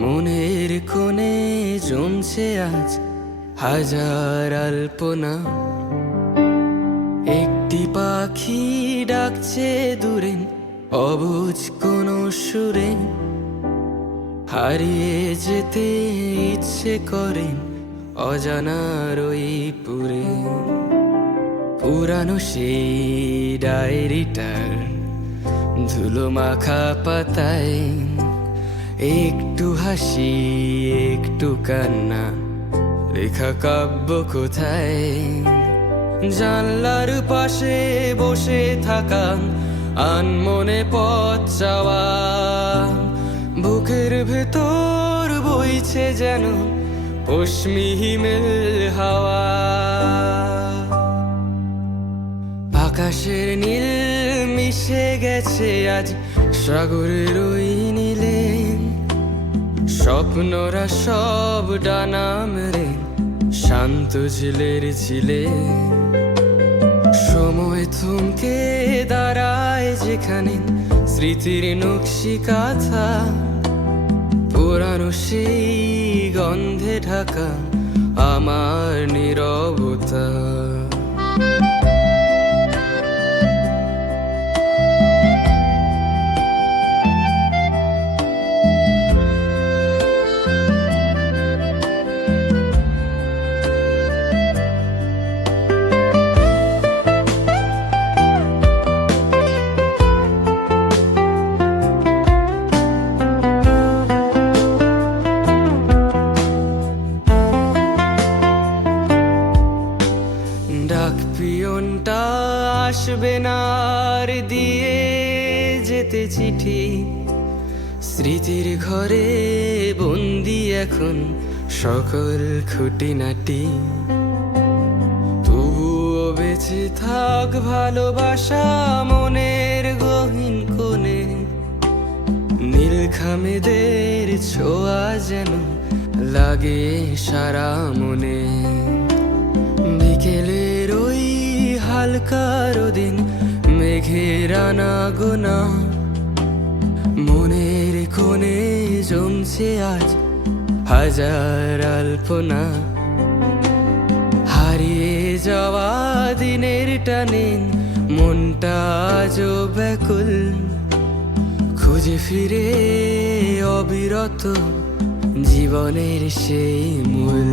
মনের কোণে জমছে আজ হাজার আলপনা। একটি পাখি ডাকছে দূরে অবুঝ কোন সুরে। হারিয়ে যেতে ইচ্ছে করে অজানার ওই পুরে। পুরানো সেই ডায়েরিটার ধুলো মাখা পাতায় একটু হাসি একটু কান্না, লেখা কাব্য কোথায়? জানলার পাশে বসে থাকা আনমনে পথ চাওয়া, বুকের ভেতর বইছে যেন পশ্মি হিমেল হাওয়া। আকাশের নীল মিশে গেছে আজ সাগরের ওই নীলে। স্বপ্নরা সব ডানা মেরে শান্ত ঝিলের ঝিলে। সময় থমকে দাঁড়ায় যেখানে স্মৃতির নকশি কাঁথা। পুরানো সেই গন্ধে ঢাকা আমার নীরবতা। ডাক পিয়নটা আসবে না আর দিয়ে যেতে চিঠি। স্মৃতির ঘরে বন্দি এখন সকল খুঁটিনাটি। তবুও বেঁচে থাক ভালোবাসা মনের গহীন কোণে। নীল খামেদের ছোঁয়া যেন লাগে সারা মনে। বিকেলের ওই হালকা রোদিন মেঘের আনাগোনা। মনের কোণে জমছে আজ হাজার আলপনা। হারিয়ে যাওয়া দিনের টানে মনটা আজও ব্যাকুল। খুঁজে ফিরে অবিরত জীবনের সেই মূল।